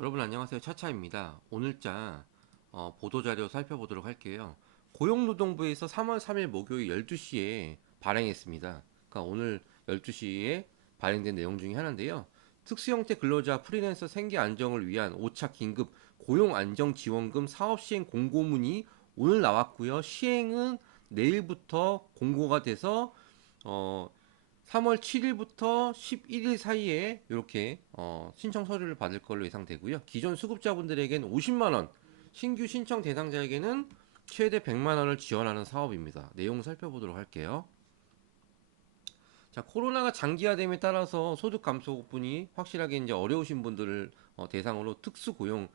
여러분 안녕하세요. 차차입니다. 오늘자 보도자료 살펴보도록 할게요. 고용노동부에서 3월 3일 목요일 12시에 발행했습니다. 그러니까 오늘 12시에 발행된 내용 중에 하나인데요. 특수형태 근로자 프리랜서 생계 안정을 위한 5차 긴급 고용안정지원금 사업시행 공고문이 오늘 나왔고요. 시행은 내일부터 공고가 돼서 어, 3월 7일부터 11일 사이에 이렇게 신청 서류를 받을 걸로 예상되고요. 기존 수급자분들에게는 50만 원, 신규 신청 대상자에게는 최대 100만 원을 지원하는 사업입니다. 내용 살펴보도록 할게요. 자, 코로나가 장기화됨에 따라서 소득 감소분이 확실하게 이제 어려우신 분들을 대상으로 특수 고용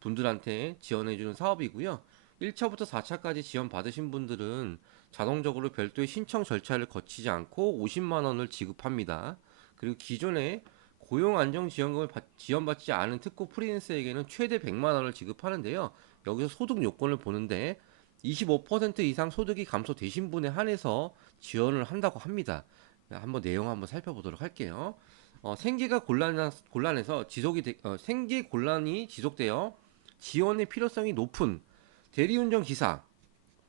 분들한테 지원해주는 사업이고요. 1차부터 4차까지 지원 받으신 분들은 자동적으로 별도의 신청 절차를 거치지 않고 50만 원을 지급합니다. 그리고 기존에 고용안정지원금을 지원받지 않은 특고 프리랜서에게는 최대 100만 원을 지급하는데요. 여기서 소득 요건을 보는데 25% 이상 소득이 감소되신 분에 한해서 지원을 한다고 합니다. 한번 내용 한번 살펴보도록 할게요. 생계가 곤란해서 생계 곤란이 지속되어 지원의 필요성이 높은 대리운전 기사,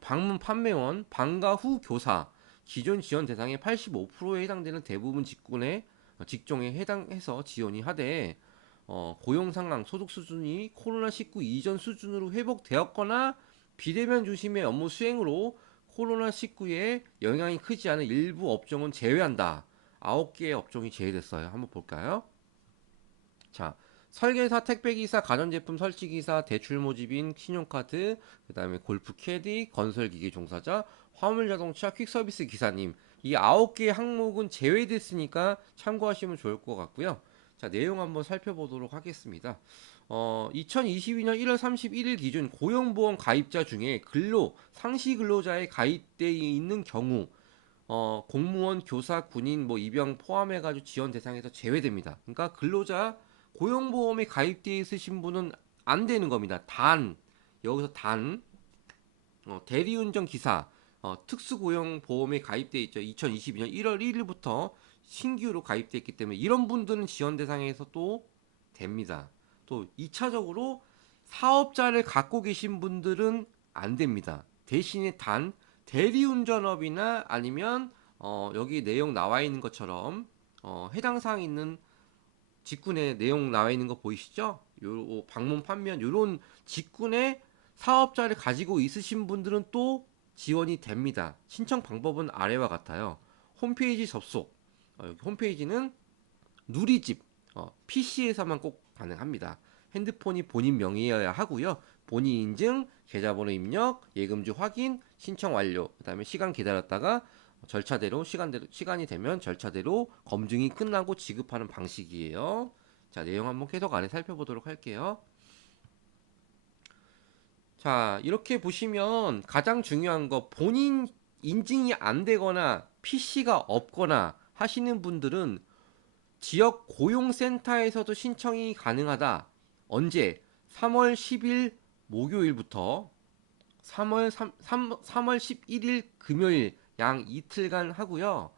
방문 판매원, 방과 후 교사, 기존 지원 대상의 85%에 해당되는 대부분 직종에 해당해서 지원이 하되 고용 상황, 소득 수준이 코로나19 이전 수준으로 회복되었거나 비대면 중심의 업무 수행으로 코로나19에 영향이 크지 않은 일부 업종은 제외한다. 9개의 업종이 제외됐어요. 한번 볼까요? 자, 설계사, 택배기사, 가전제품 설치기사, 대출모집인, 신용카드, 그 다음에 골프 캐디, 건설기기 종사자, 화물자동차, 퀵서비스 기사님. 이 9개의 항목은 제외됐으니까 참고하시면 좋을 것 같고요. 자, 내용 한번 살펴보도록 하겠습니다. 2022년 1월 31일 기준 고용보험 가입자 중에 상시 근로자에 가입되어 있는 경우 공무원, 교사, 군인, 뭐 입영 포함해가지고 지원 대상에서 제외됩니다. 그러니까 근로자 고용보험에 가입되어 있으신 분은 안 되는 겁니다. 여기서 대리운전 기사, 특수고용보험에 가입되어 있죠. 2022년 1월 1일부터 신규로 가입되어 있기 때문에 이런 분들은 지원 대상에서 또 됩니다. 또 2차적으로 사업자를 갖고 계신 분들은 안 됩니다. 대신에 대리운전업이나 아니면 여기 내용 나와 있는 것처럼 해당 사항 있는 직군에 내용 나와 있는 거 보이시죠? 요 방문 판면 요런 직군에 사업자를 가지고 있으신 분들은 또 지원이 됩니다. 신청 방법은 아래와 같아요. 홈페이지 접속. 여기 홈페이지는 누리집 PC에서만 꼭 가능합니다. 핸드폰이 본인 명의여야 하고요. 본인 인증, 계좌번호 입력, 예금주 확인, 신청 완료. 그다음에 시간 기다렸다가 시간이 되면 절차대로 검증이 끝나고 지급하는 방식이에요. 자, 내용 한번 계속 안에 살펴보도록 할게요. 자, 이렇게 보시면 가장 중요한 거 본인 인증이 안 되거나 PC가 없거나 하시는 분들은 지역 고용센터에서도 신청이 가능하다. 언제? 3월 10일 목요일부터 3월 11일 금요일 양 이틀간 하고요.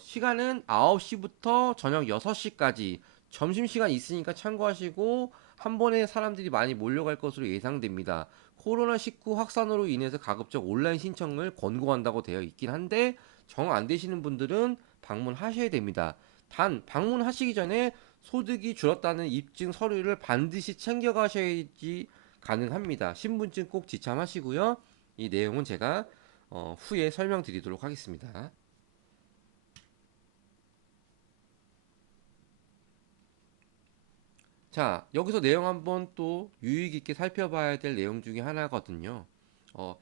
시간은 9시부터 저녁 6시까지 점심시간 있으니까 참고하시고 한 번에 사람들이 많이 몰려갈 것으로 예상됩니다. 코로나19 확산으로 인해서 가급적 온라인 신청을 권고한다고 되어 있긴 한데 정 안 되시는 분들은 방문하셔야 됩니다. 단 방문하시기 전에 소득이 줄었다는 입증 서류를 반드시 챙겨가셔야지 가능합니다. 신분증 꼭 지참하시고요. 이 내용은 제가 후에 설명드리도록 하겠습니다. 자, 여기서 내용 한번 또 유의 깊게 살펴봐야 될 내용 중에 하나거든요. 어,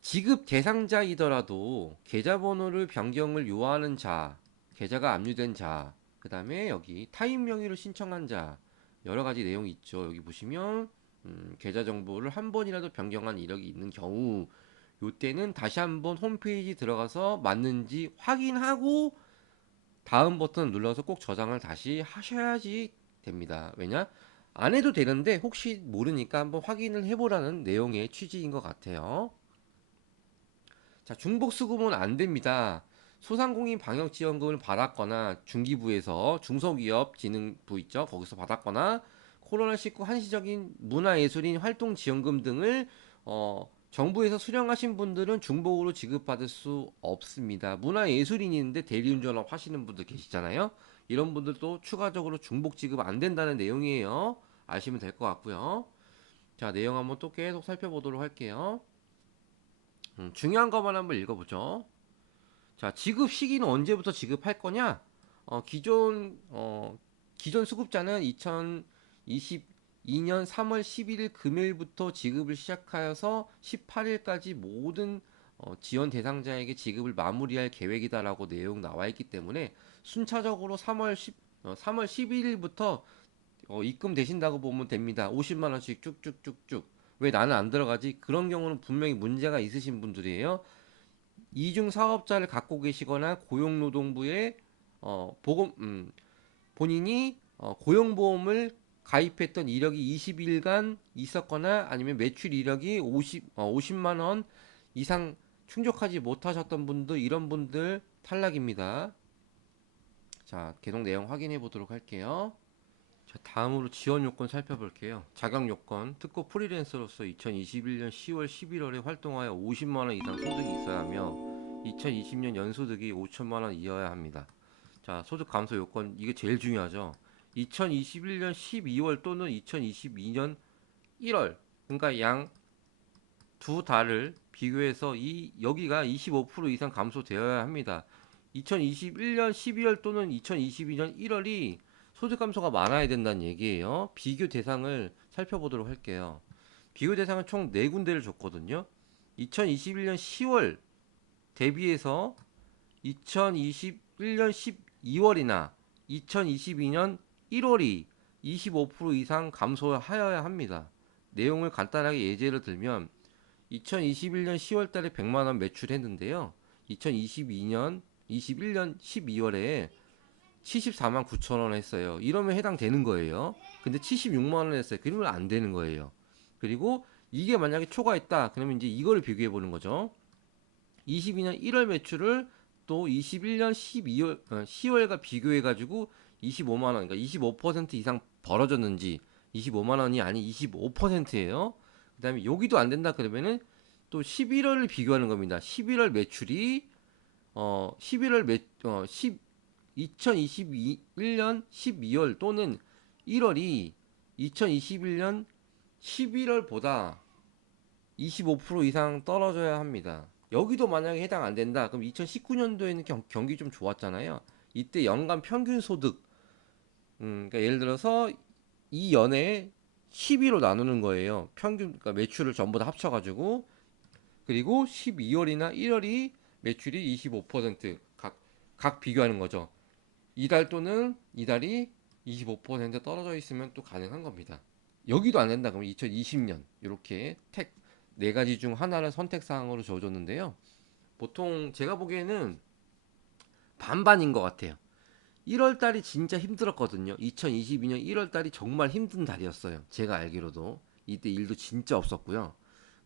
지급 대상자이더라도 계좌번호를 변경을 요하는 자, 계좌가 압류된 자, 그 다음에 여기 타인 명의로 신청한 자, 여러 가지 내용이 있죠. 여기 보시면 계좌 정보를 한 번이라도 변경한 이력이 있는 경우, 요때는 다시 한번 홈페이지 들어가서 맞는지 확인하고 다음 버튼 눌러서 꼭 저장을 다시 하셔야지 됩니다. 왜냐? 안 해도 되는데 혹시 모르니까 한번 확인을 해보라는 내용의 취지인 것 같아요. 자, 중복 수급은 안 됩니다. 소상공인 방역지원금을 받았거나 중기부에서 중소기업진흥부 있죠. 거기서 받았거나 코로나19 한시적인 문화예술인 활동지원금 등을 정부에서 수령하신 분들은 중복으로 지급받을 수 없습니다. 문화예술인인데 대리운전업 하시는 분들 계시잖아요. 이런 분들도 추가적으로 중복 지급 안 된다는 내용이에요. 아시면 될 것 같고요. 자, 내용 한번 또 계속 살펴보도록 할게요. 중요한 것만 한번 읽어보죠. 자, 지급 시기는 언제부터 지급할 거냐? 기존 수급자는 2022년 3월 11일 금요일부터 지급을 시작하여서 18일까지 모든 지원 대상자에게 지급을 마무리할 계획이다라고 내용 나와 있기 때문에 순차적으로 3월 12일부터 입금되신다고 보면 됩니다. 50만 원씩 쭉쭉쭉쭉. 왜 나는 안 들어가지? 그런 경우는 분명히 문제가 있으신 분들이에요. 이중 사업자를 갖고 계시거나 고용노동부에 보험 본인이 고용보험을 가입했던 이력이 20일간 있었거나 아니면 매출 이력이 50만 원 이상 충족하지 못하셨던 분들 이런 분들 탈락입니다. 자, 계속 내용 확인해 보도록 할게요. 자, 다음으로 지원 요건 살펴볼게요. 자격 요건, 특고 프리랜서로서 2021년 10월 11월에 활동하여 50만 원 이상 소득이 있어야 하며 2020년 연소득이 5천만 원 이어야 합니다. 자, 소득 감소 요건 이게 제일 중요하죠. 2021년 12월 또는 2022년 1월 그러니까 양 두 달을 비교해서 여기가 25% 이상 감소되어야 합니다. 2021년 12월 또는 2022년 1월이 소득 감소가 많아야 된다는 얘기예요. 비교 대상을 살펴보도록 할게요. 비교 대상은 총 4군데를 줬거든요. 2021년 10월 대비해서 2021년 12월이나 2022년 1월이 25% 이상 감소하여야 합니다. 내용을 간단하게 예제를 들면 2021년 10월 달에 100만 원 매출했는데요. 2021년 12월에 74만 9천 원 했어요. 이러면 해당되는 거예요. 근데 76만 원 했어요. 그러면 안 되는 거예요. 그리고 이게 만약에 초과했다. 그러면 이제 이거를 비교해 보는 거죠. 22년 1월 매출을 또 21년 10월과 비교해 가지고 25만 원, 그러니까 25% 이상 벌어졌는지 25만 원이 아닌 25%예요. 그다음에 여기도 안 된다 그러면은 또 11월을 비교하는 겁니다. 11월 매출이 11월 매 2021년 12월 또는 1월이 2021년 11월보다 25% 이상 떨어져야 합니다. 여기도 만약에 해당 안 된다. 그럼 2019년도에는 경기 좀 좋았잖아요. 이때 연간 평균 소득, 그러니까 예를 들어서 이 연에 12로 나누는 거예요. 평균, 그러니까 매출을 전부 다 합쳐가지고 그리고 12월이나 1월이 매출이 25% 각 비교하는 거죠. 이달 또는 이달이 25% 떨어져 있으면 또 가능한 겁니다. 여기도 안 된다 그러면 2020년 이렇게 네 가지 중 하나를 선택 사항으로 줘줬는데요. 보통 제가 보기에는 반반인 것 같아요. 1월 달이 진짜 힘들었거든요. 2022년 1월 달이 정말 힘든 달이었어요. 제가 알기로도 이때 일도 진짜 없었고요.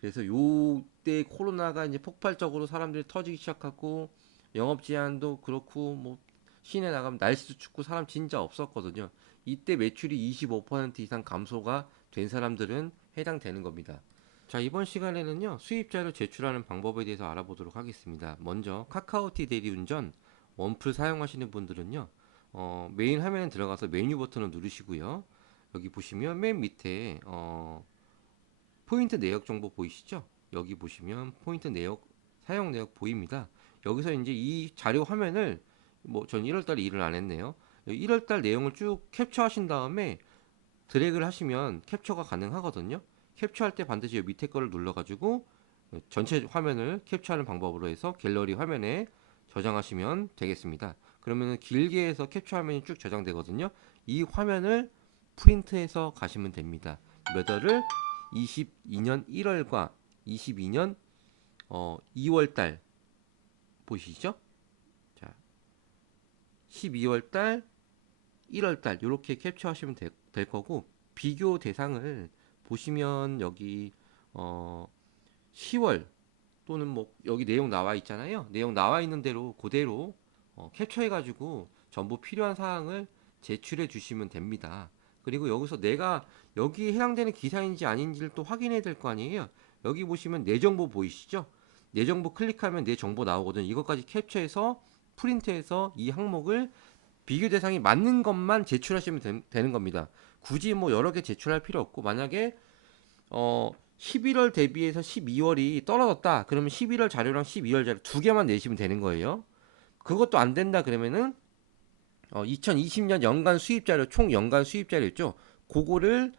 그래서 요때 코로나가 이제 폭발적으로 사람들이 터지기 시작하고 영업 제한도 그렇고 뭐 시내 나가면 날씨도 춥고 사람 진짜 없었거든요. 이때 매출이 25% 이상 감소가 된 사람들은 해당되는 겁니다. 자, 이번 시간에는요, 수입자료 제출하는 방법에 대해서 알아보도록 하겠습니다. 먼저 카카오티 대리운전 원풀 사용하시는 분들은요, 메인 화면에 들어가서 메뉴 버튼을 누르시고요. 여기 보시면 맨 밑에 포인트 내역 정보 보이시죠? 여기 보시면 포인트 내역 사용 내역 보입니다. 여기서 이제 이 자료 화면을 전 1월달에 일을 안 했네요. 1월달 내용을 쭉 캡처하신 다음에 드래그를 하시면 캡처가 가능하거든요. 캡처할 때 반드시 밑에 거를 눌러가지고 전체 화면을 캡처하는 방법으로 해서 갤러리 화면에 저장하시면 되겠습니다. 그러면 길게 해서 캡처 화면이 쭉 저장되거든요. 이 화면을 프린트해서 가시면 됩니다. 몇 월을 22년 1월과 22년 2월달 보시죠. 자, 12월달, 1월달 이렇게 캡처하시면 될 거고 비교 대상을 보시면 여기 10월 또는 뭐 여기 내용 나와 있잖아요. 내용 나와 있는 대로 그대로 캡처해가지고 전부 필요한 사항을 제출해 주시면 됩니다. 그리고 여기서 내가 여기에 해당되는 기사인지 아닌지를 또 확인해야 될 거 아니에요. 여기 보시면 내 정보 보이시죠? 내 정보 클릭하면 내 정보 나오거든요. 이것까지 캡처해서 프린트해서 이 항목을 비교 대상이 맞는 것만 제출하시면 되는 겁니다. 굳이 뭐 여러 개 제출할 필요 없고, 만약에 11월 대비해서 12월이 떨어졌다 그러면 11월 자료랑 12월 자료 두 개만 내시면 되는 거예요. 그것도 안 된다 그러면은 2020년 연간 수입 자료, 총 연간 수입 자료 있죠. 그거를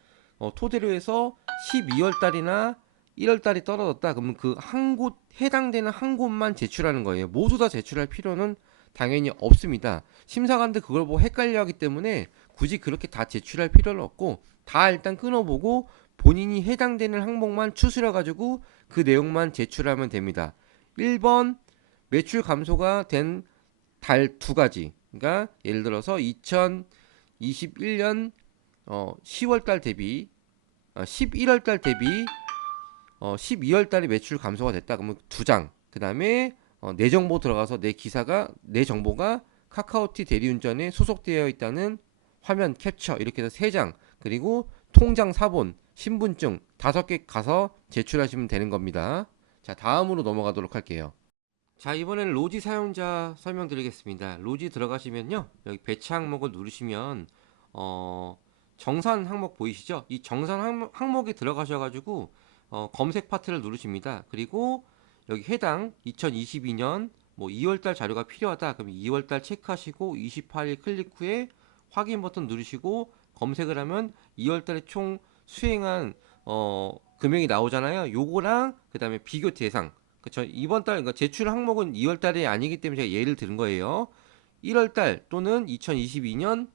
토대로 해서 12월 달이나 1월 달이 떨어졌다 그러면 그 한 곳, 해당되는 한 곳만 제출하는 거예요. 모두 다 제출할 필요는 당연히 없습니다. 심사관들 그걸 보고 헷갈려 하기 때문에 굳이 그렇게 다 제출할 필요는 없고, 다 일단 끊어보고 본인이 해당되는 항목만 추스려 가지고 그 내용만 제출하면 됩니다. 1번 매출 감소가 된 달 두 가지. 그러니까 예를 들어서 2021년 10월 달 대비 11월 달 대비 12월 달에 매출 감소가 됐다. 그러면 두 장. 그다음에 내 정보 들어가서 내 정보가 카카오티 대리운전에 소속되어 있다는 화면 캡처 이렇게 해서 세 장. 그리고 통장 사본, 신분증 5개 가서 제출하시면 되는 겁니다. 자, 다음으로 넘어가도록 할게요. 자, 이번에는 로지 사용자 설명드리겠습니다. 로지 들어가시면요, 여기 배치 항목을 누르시면 정산 항목 보이시죠? 이 정산 항목에 들어가셔가지고 검색 파트를 누르십니다. 그리고 여기 해당 2022년 뭐 2월달 자료가 필요하다 그럼 2월달 체크하시고 28일 클릭 후에 확인 버튼 누르시고 검색을 하면 2월달에 총 수행한 금액이 나오잖아요. 요거랑 그 다음에 비교 대상, 그쵸? 이번 달, 그러니까 제출 항목은 2월 달이 아니기 때문에 제가 예를 들은 거예요. 1월 달 또는 2021년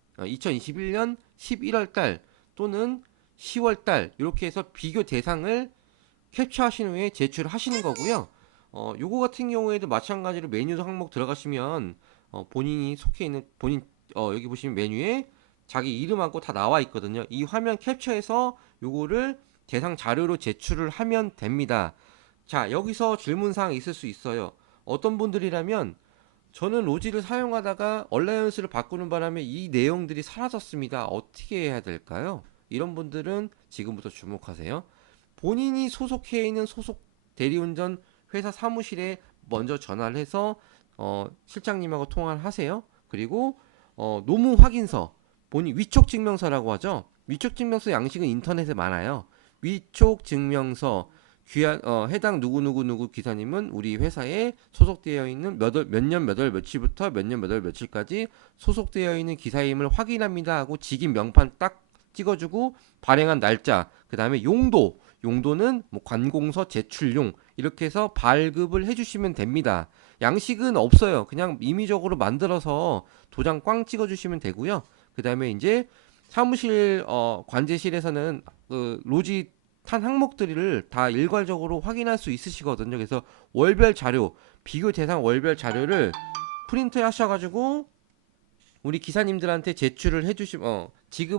11월 달 또는 10월 달 이렇게 해서 비교 대상을 캡처하신 후에 제출하시는 거고요. 요거 같은 경우에도 마찬가지로 메뉴 항목 들어가시면 본인이 속해 있는 여기 보시면 메뉴에 자기 이름하고 다 나와 있거든요. 이 화면 캡처해서 요거를 대상 자료로 제출을 하면 됩니다. 자, 여기서 질문사항이 있을 수 있어요. 어떤 분들이라면 저는 로지를 사용하다가 얼라이언스를 바꾸는 바람에 이 내용들이 사라졌습니다. 어떻게 해야 될까요? 이런 분들은 지금부터 주목하세요. 본인이 소속해 있는 소속 대리운전 회사 사무실에 먼저 전화를 해서 실장님하고 통화를 하세요. 그리고 노무 확인서, 본인 위촉 증명서라고 하죠. 위촉 증명서 양식은 인터넷에 많아요. 위촉 증명서 해당 누구누구 기사님은 우리 회사에 소속되어 있는 몇 년 몇 월 며칠부터 몇 년 몇 월 며칠까지 소속되어 있는 기사임을 확인합니다 하고 직인 명판 딱 찍어주고 발행한 날짜, 그 다음에 용도는 뭐 관공서 제출용 이렇게 해서 발급을 해주시면 됩니다. 양식은 없어요. 그냥 임의적으로 만들어서 도장 꽝 찍어주시면 되고요. 그 다음에 이제 사무실 관제실에서는 그 로지 탄 항목들을 다 일괄적으로 확인할 수 있으시거든요. 그래서 월별 자료, 비교 대상 월별 자료를 프린트 하셔가지고 우리 기사님들한테 지급을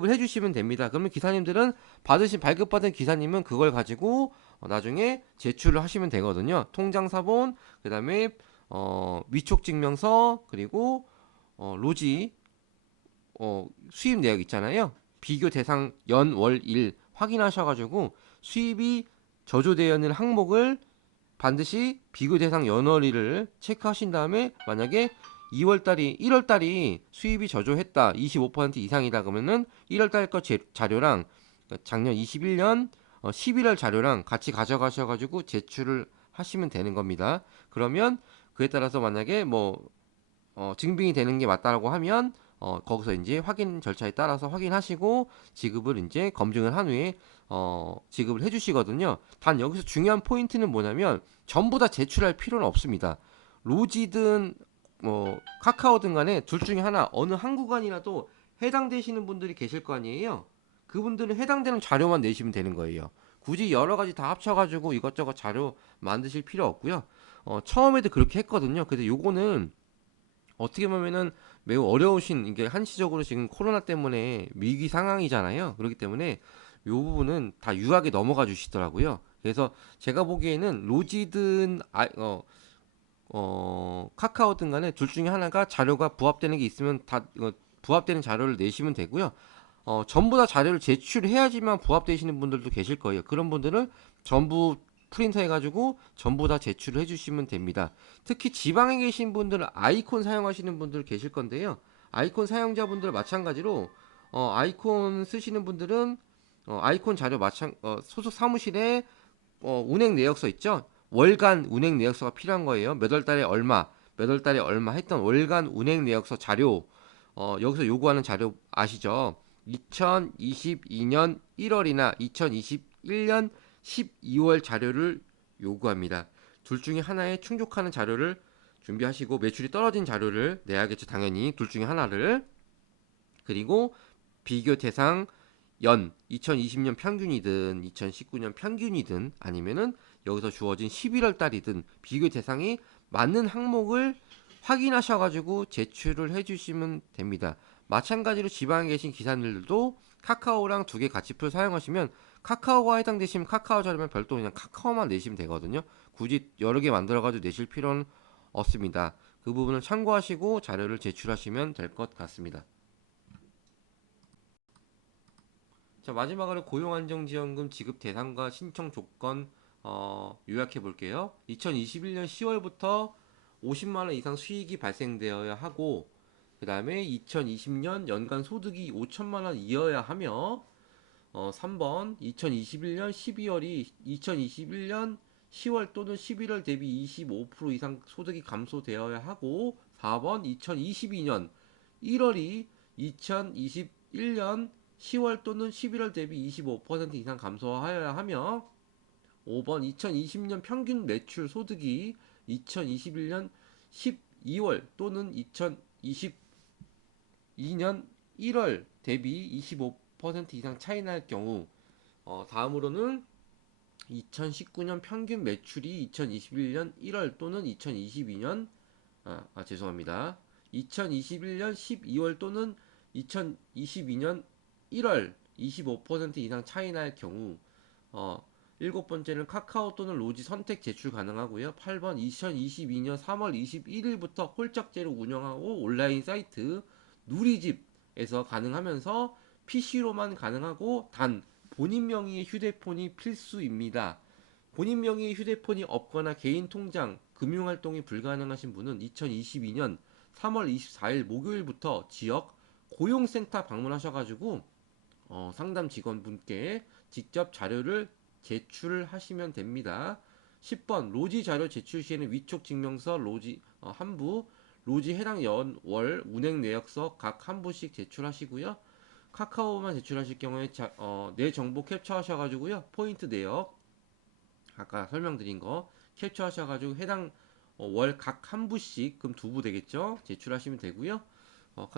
해주시면 됩니다. 그러면 기사님들은 발급받은 기사님은 그걸 가지고 나중에 제출을 하시면 되거든요. 통장 사본, 그 다음에 위촉 증명서, 그리고 로지 수입 내역 있잖아요. 비교 대상 연, 월, 일 확인하셔가지고 수입이 저조되어 있는 항목을 반드시 비교 대상 연월일을 체크하신 다음에 만약에 1월 달이 수입이 저조했다 25% 이상이다 그러면은 1월 달 거 자료랑 작년 21년 11월 자료랑 같이 가져가셔가지고 제출을 하시면 되는 겁니다. 그러면 그에 따라서 만약에 증빙이 되는 게 맞다라고 하면 거기서 이제 확인 절차에 따라서 확인하시고 지급을 이제 검증을 한 후에 지급을 해주시거든요. 단 여기서 중요한 포인트는 뭐냐면 전부 다 제출할 필요는 없습니다. 로지든 카카오든 간에 둘 중에 하나 어느 한 구간이라도 해당되시는 분들이 계실 거 아니에요. 그분들은 해당되는 자료만 내시면 되는 거예요. 굳이 여러 가지 다 합쳐가지고 이것저것 자료 만드실 필요 없고요. 처음에도 그렇게 했거든요. 그래서 요거는 어떻게 보면은 매우 어려우신, 이게 한시적으로 지금 코로나 때문에 위기 상황이잖아요. 그렇기 때문에 요 부분은 다 유하게 넘어가 주시더라고요. 그래서 제가 보기에는 로지든 카카오든 간에 둘 중에 하나가 자료가 부합되는 게 있으면 부합되는 자료를 내시면 되고요. 전부 다 자료를 제출해야지만 부합되시는 분들도 계실 거예요. 그런 분들은 전부 프린터 해가지고 전부 다 제출을 해주시면 됩니다. 특히 지방에 계신 분들은 아이콘 사용하시는 분들 계실 건데요. 아이콘 사용자분들 마찬가지로 아이콘 쓰시는 분들은 아이콘 자료 소속 사무실에 운행 내역서 있죠? 월간 운행 내역서가 필요한 거예요. 몇 월 달에 얼마, 몇 월 달에 얼마 했던 월간 운행 내역서 자료, 여기서 요구하는 자료 아시죠? 2022년 1월이나 2021년 12월 자료를 요구합니다. 둘 중에 하나에 충족하는 자료를 준비하시고 매출이 떨어진 자료를 내야겠죠. 당연히 둘 중에 하나를. 그리고 비교 대상 2020년 평균이든 2019년 평균이든 아니면은 여기서 주어진 11월 달이든 비교 대상이 맞는 항목을 확인하셔가지고 제출을 해주시면 됩니다. 마찬가지로 지방에 계신 기사님들도 카카오랑 두 개 같이 풀 사용하시면 카카오가 해당되시면 카카오 자료면 별도 그냥 카카오만 내시면 되거든요. 굳이 여러 개 만들어가지고 내실 필요는 없습니다. 그 부분을 참고하시고 자료를 제출하시면 될 것 같습니다. 자, 마지막으로 고용안정지원금 지급 대상과 신청 조건 요약해 볼게요. 2021년 10월부터 50만 원 이상 수익이 발생되어야 하고, 그 다음에 2020년 연간 소득이 5천만 원 이어야 하며, 3번 2021년 12월이 2021년 10월 또는 11월 대비 25% 이상 소득이 감소되어야 하고, 4번 2022년 1월이 2021년 10월 또는 11월 대비 25% 이상 감소하여야 하며, 5번 2020년 평균 매출 소득이 2021년 12월 또는 2022년 1월 대비 25% 이상 차이 날 경우, 다음으로는 2019년 평균 매출이 2021년 1월 또는 2022년 죄송합니다. 2021년 12월 또는 2022년 1월 25% 이상 차이 날 경우, 일곱 번째는 카카오 또는 로지 선택 제출 가능하고요. 8번 2022년 3월 21일부터 홀짝제로 운영하고 온라인 사이트 누리집에서 가능하면서 PC로만 가능하고 단 본인 명의의 휴대폰이 필수입니다. 본인 명의의 휴대폰이 없거나 개인 통장, 금융활동이 불가능하신 분은 2022년 3월 24일 목요일부터 지역 고용센터 방문하셔가지고 상담 직원분께 직접 자료를 제출하시면 됩니다. 10번 로지 자료 제출 시에는 위촉 증명서 로지 한부, 로지 해당 월 운행 내역서 각 한 부씩 제출하시고요. 카카오만 제출하실 경우에 내 정보 캡처하셔가지고요. 포인트 내역 아까 설명드린 거 캡처하셔가지고 해당 월 각 한 부씩 그럼 두 부 되겠죠? 제출하시면 되고요.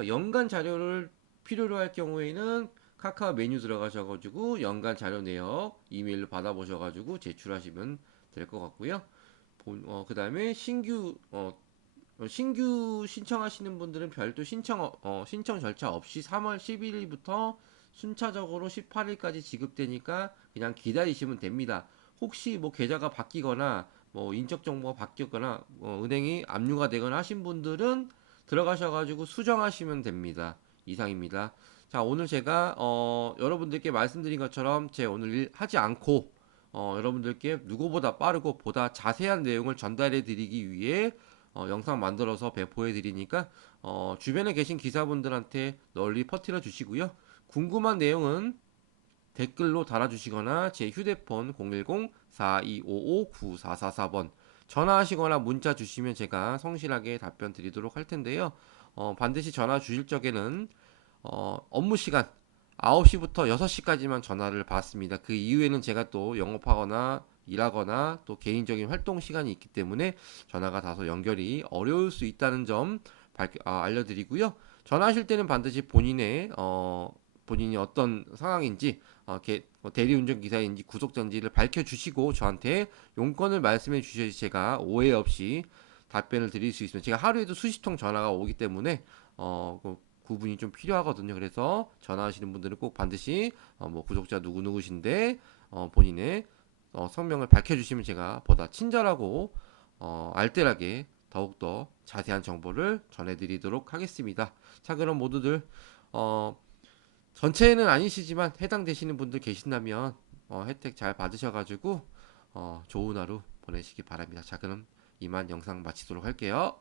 연간 자료를 필요로 할 경우에는 카카오 메뉴 들어가셔가지고 연간 자료 내역 이메일로 받아보셔가지고 제출하시면 될 것 같고요. 그 다음에 신규 신청하시는 분들은 별도 신청 절차 없이 3월 11일부터 순차적으로 18일까지 지급되니까 그냥 기다리시면 됩니다. 혹시 뭐 계좌가 바뀌거나 뭐 인적 정보가 바뀌었거나 은행이 압류가 되거나 하신 분들은 들어가셔가지고 수정하시면 됩니다. 이상입니다. 자, 오늘 제가 여러분들께 말씀드린 것처럼 제 오늘 일 하지 않고 여러분들께 누구보다 빠르고 보다 자세한 내용을 전달해 드리기 위해 영상 만들어서 배포해 드리니까 주변에 계신 기사분들한테 널리 퍼뜨려 주시고요. 궁금한 내용은 댓글로 달아주시거나 제 휴대폰 010-4255-9444번 전화하시거나 문자 주시면 제가 성실하게 답변 드리도록 할 텐데요. 반드시 전화 주실 적에는 업무 시간 9시부터 6시까지만 전화를 받습니다. 그 이후에는 제가 또 영업하거나 일하거나 또 개인적인 활동 시간이 있기 때문에 전화가 다소 연결이 어려울 수 있다는 점 알려드리고요. 전화하실 때는 반드시 본인이 어떤 상황인지 대리운전 기사인지 구속자인지를 밝혀주시고 저한테 용건을 말씀해 주셔야지 제가 오해 없이 답변을 드릴 수 있습니다. 제가 하루에도 수십 통 전화가 오기 때문에 그 구분이 좀 필요하거든요. 그래서 전화하시는 분들은 꼭 반드시 뭐 구독자 누구누구신데 본인의 성명을 밝혀주시면 제가 보다 친절하고 알뜰하게 더욱더 자세한 정보를 전해드리도록 하겠습니다. 자, 그럼 모두들 어, 전체는 아니시지만 해당되시는 분들 계신다면 혜택 잘 받으셔가지고 좋은 하루 보내시기 바랍니다. 자, 그럼 이만 영상 마치도록 할게요.